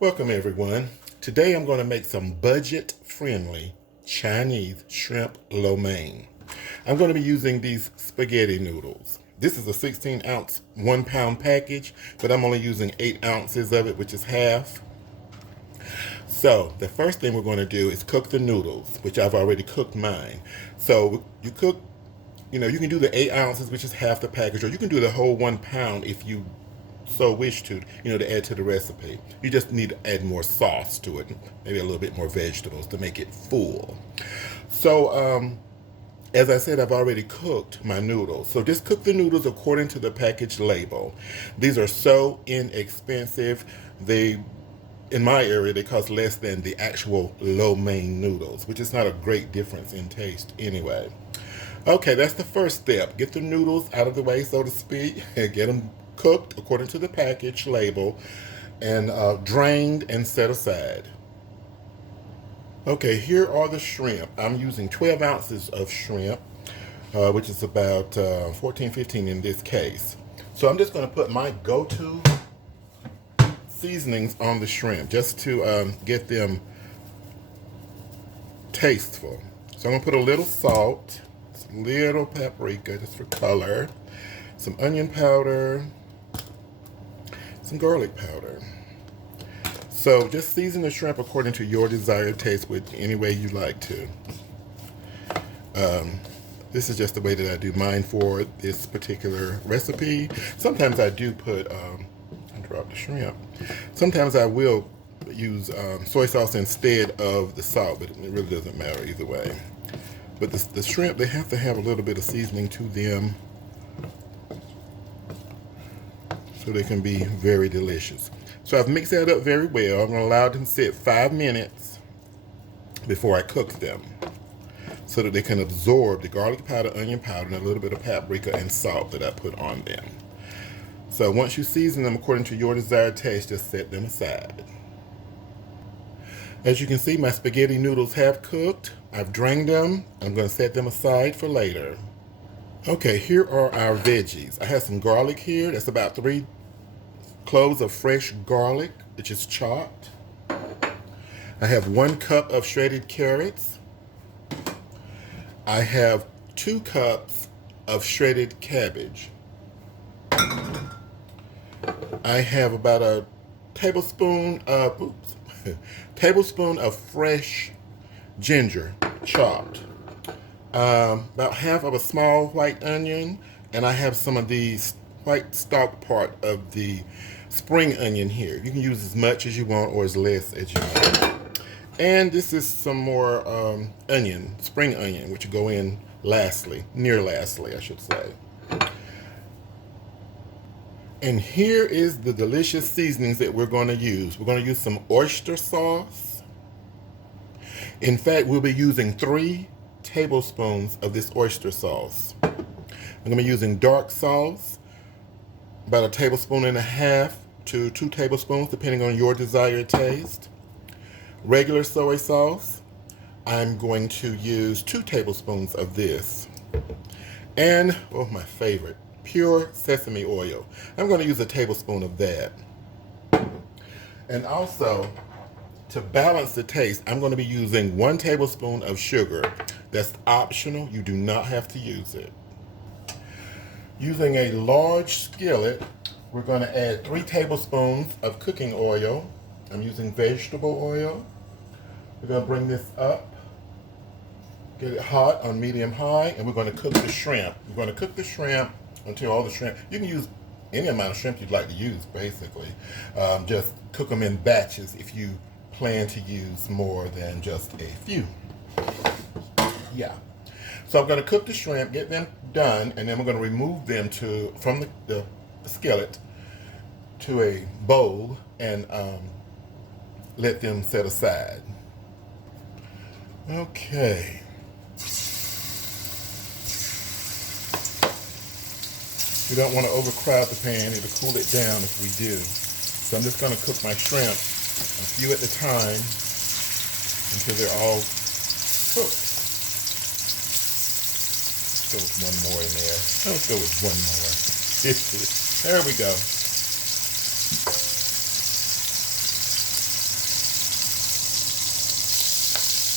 Welcome everyone. Today I'm going to make some budget-friendly Chinese shrimp lo mein. I'm going to be using these spaghetti noodles. This is a 16-ounce, 1-pound package, but I'm only using 8 ounces of it, which is half. So the first thing we're going to do is cook the noodles, which I've already cooked mine. So you cook, you can do the 8 ounces, which is half the package, or you can do the whole 1 pound if you so wish to, to add to the recipe. You just need to add more sauce to it, maybe a little bit more vegetables to make it full. So, as I said, I've already cooked my noodles. So just cook the noodles according to the package label. These are so inexpensive. In my area, they cost less than the actual lo mein noodles, which is not a great difference in taste anyway. Okay, that's the first step. Get the noodles out of the way, so to speak, and get them cooked according to the package label and drained and set aside. Okay, here are the shrimp. I'm using 12 ounces of shrimp, which is about 14, 15 in this case. So I'm just going to put my go-to seasonings on the shrimp just to get them tasteful. So I'm going to put a little salt, some little paprika just for color, some onion powder, some garlic powder. So just season the shrimp according to your desired taste with any way you like to. This is just the way that I do mine for this particular recipe. Sometimes I do put, I dropped the shrimp. Sometimes I will use soy sauce instead of the salt, but it really doesn't matter either way. But the shrimp, they have to have a little bit of seasoning to them, so they can be very delicious. So I've mixed that up very well. I'm going to allow them to sit 5 minutes before I cook them so that they can absorb the garlic powder, onion powder, and a little bit of paprika and salt that I put on them. So once you season them according to your desired taste, just set them aside. As you can see, my spaghetti noodles have cooked. I've drained them. I'm going to set them aside for later. Okay, here are our veggies. I have some garlic here. That's about 3 cloves of fresh garlic, which is chopped. I have 1 cup of shredded carrots. I have 2 cups of shredded cabbage. I have about a tablespoon of fresh ginger, chopped. About half of a small white onion, and I have some of the white stalk part of the spring onion here. You can use as much as you want or as less as you want. And this is some more onion, spring onion, which will go in near lastly, I should say. And here is the delicious seasonings that we're going to use. We're going to use some oyster sauce. In fact, we'll be using 3 tablespoons of this oyster sauce. I'm going to be using dark sauce, about 1.5 tablespoons to 2 tablespoons, depending on your desired taste. Regular soy sauce, I'm going to use 2 tablespoons of this. And, oh, my favorite, pure sesame oil. I'm going to use 1 tablespoon of that. And also, to balance the taste, I'm going to be using 1 tablespoon of sugar. That's optional. You do not have to use it. Using a large skillet, we're going to add 3 tablespoons of cooking oil. I'm using vegetable oil. We're going to bring this up, get it hot on medium high, and we're going to cook the shrimp. We're going to cook the shrimp until all the shrimp, you can use any amount of shrimp you'd like to use, basically. Just cook them in batches if you plan to use more than just a few. Yeah. So I'm going to cook the shrimp, get them done, and then we're going to remove them from the skillet to a bowl and let them set aside. Okay. We don't want to overcrowd the pan. It'll cool it down if we do. So I'm just going to cook my shrimp a few at a time until they're all cooked. Let's go with 1 more in there. Let's go with 1 more. There we go.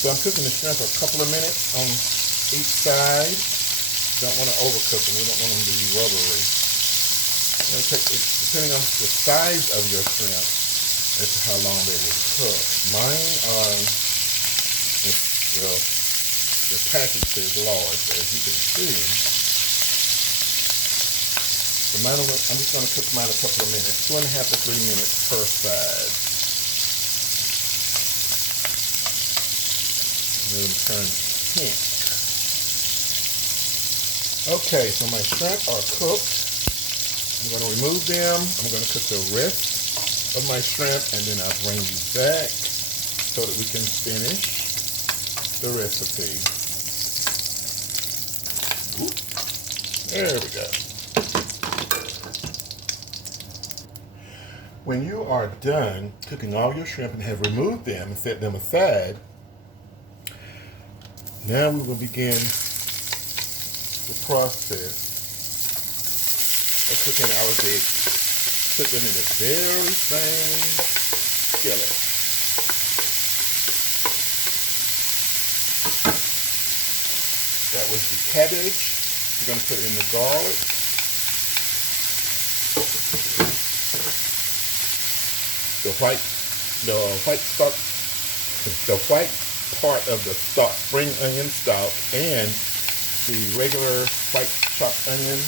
So I'm cooking the shrimp a couple of minutes on each side. Don't want to overcook them. We don't want them to be rubbery. Depending on the size of your shrimp, as to how long they will cook. Mine are, well, the package says large, as you can see. So mine, I'm just going to cook mine a couple of minutes, 2.5 to 3 minutes per side. Let them turn pink. Okay, so my shrimp are cooked. I'm going to remove them. I'm going to cook the rest of my shrimp, and then I'll bring you back so that we can finish the recipe. Ooh, there we go. When you are done cooking all your shrimp and have removed them and set them aside, now we will begin the process of cooking our veggies. Put them in the very same skillet. That was the cabbage. We're going to put in the garlic. The white part of the stalk, spring onion stalk, and the regular white chopped onion.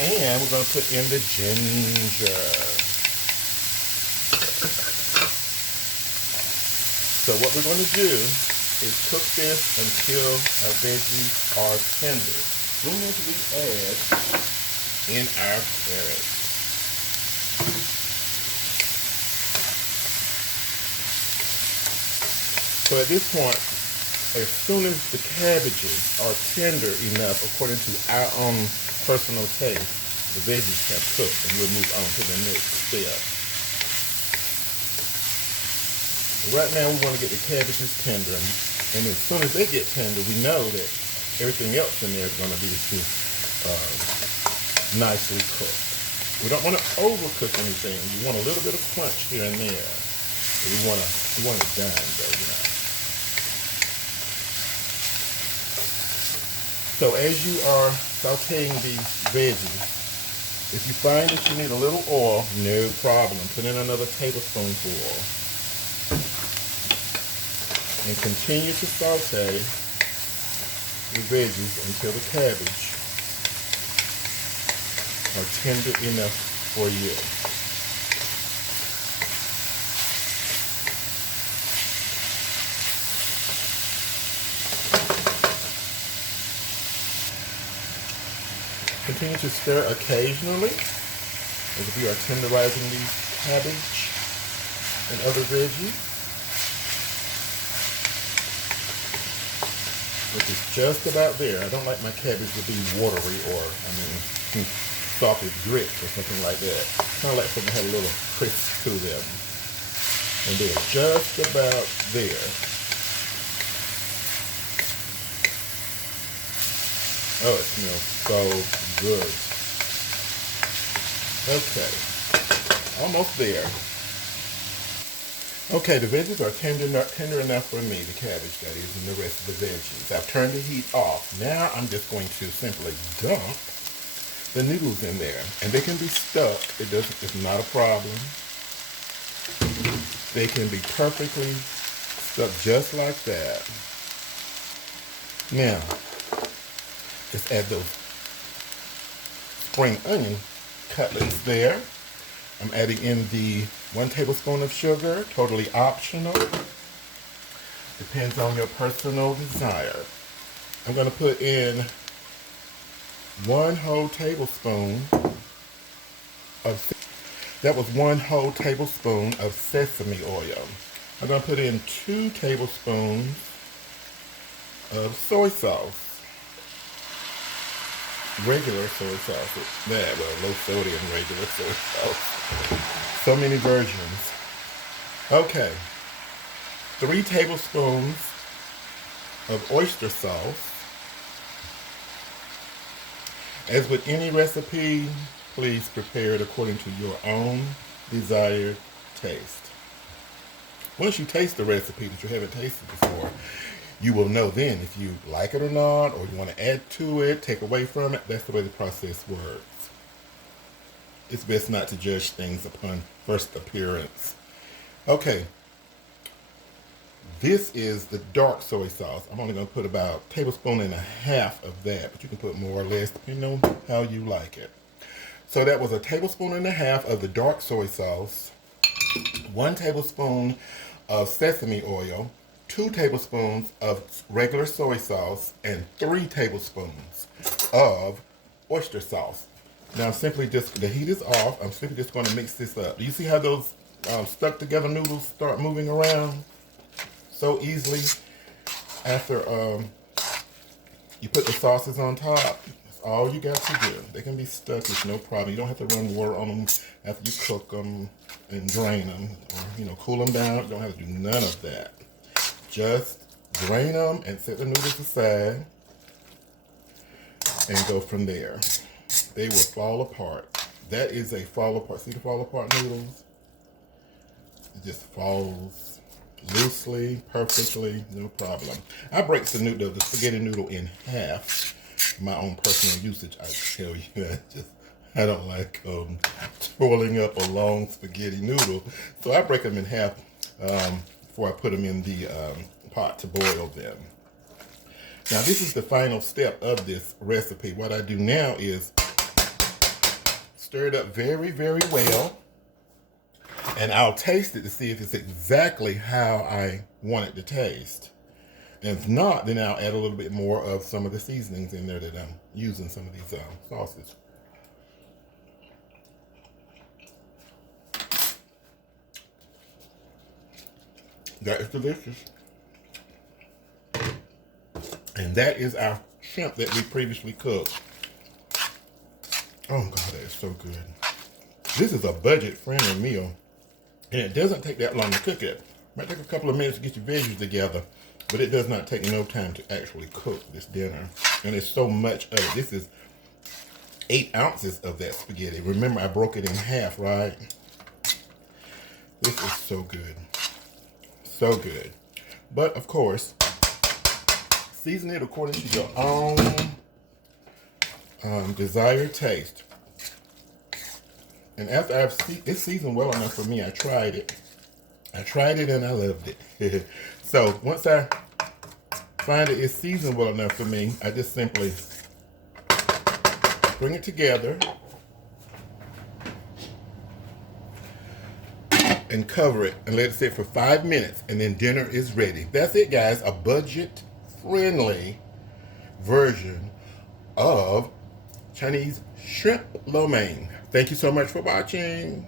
And we're going to put in the ginger. So what we're going to do is cook this until our veggies are tender. Then we add in our carrots. So at this point, as soon as the cabbages are tender enough, according to our own personal taste, the veggies have cooked, and we'll move on to the next step. Right now, we want to get the cabbages tender, and as soon as they get tender, we know that everything else in there is going to be nicely cooked. We don't want to overcook anything. We want a little bit of crunch here and there. We want it done, though, you know. So as you are sauteing these veggies, if you find that you need a little oil, no problem. Put in another tablespoonful. And continue to saute the veggies until the cabbage are tender enough for you. Continue to stir occasionally as we are tenderizing these cabbage and other veggies, which is just about there. I don't like my cabbage to be watery or, salted grits or something like that. Kind of like something that had a little crisp to them. And they're just about there. Oh, it smells so good. Okay, almost there. Okay, the veggies are tender enough for me, the cabbage that is, and the rest of the veggies. I've turned the heat off. Now I'm just going to simply dump the noodles in there, and they can be stuck. It's not a problem. They can be perfectly stuck just like that. Now, just add those spring onion cutlets there. I'm adding in the 1 tablespoon of sugar, totally optional. Depends on your personal desire. I'm going to put in 1 whole tablespoon of, that was 1 whole tablespoon of sesame oil. I'm going to put in 2 tablespoons of soy sauce. Regular soy sauce. Low sodium regular soy sauce. So many versions. Okay. 3 tablespoons of oyster sauce. As with any recipe, please prepare it according to your own desired taste. Once you taste the recipe that you haven't tasted before, you will know then if you like it or not, or you want to add to it, take away from it. That's the way the process works. It's best not to judge things upon first appearance. Okay. This is the dark soy sauce. I'm only going to put about a tablespoon and a half of that, but you can put more or less depending on how you like it. So that was a tablespoon and a half of the dark soy sauce, 1 tablespoon of sesame oil, 2 tablespoons of regular soy sauce, and 3 tablespoons of oyster sauce. Now simply just, the heat is off, I'm simply just going to mix this up. Do you see how those stuck together noodles start moving around so easily after you put the sauces on top? That's all you got to do. They can be stuck, it's no problem. You don't have to run water on them after you cook them and drain them, or cool them down. You don't have to do none of that. Just drain them and set the noodles aside and go from there. They will fall apart. That is a fall apart. See the fall apart noodles? It just falls loosely, perfectly, no problem. I break the spaghetti noodle in half. My own personal usage, I tell you. I don't like twirling up a long spaghetti noodle. So I break them in half before I put them in the pot to boil them. Now this is the final step of this recipe. What I do now is stir it up very, very well. And I'll taste it to see if it's exactly how I want it to taste. And if not, then I'll add a little bit more of some of the seasonings in there that I'm using, some of these sauces. That is delicious. And that is our shrimp that we previously cooked. Oh God, that is so good. This is a budget-friendly meal. And it doesn't take that long to cook it. It might take a couple of minutes to get your veggies together, but it does not take no time to actually cook this dinner. And it's so much of it. This is 8 ounces of that spaghetti. Remember, I broke it in half, right? This is so good. So good. But, of course, season it according to your own desired taste. And after it's seasoned well enough for me, I tried it. And I loved it. So once I find it is seasoned well enough for me, I just simply bring it together and cover it and let it sit for 5 minutes, and then dinner is ready. That's it, guys. A budget-friendly version of Chinese shrimp lo mein. Thank you so much for watching.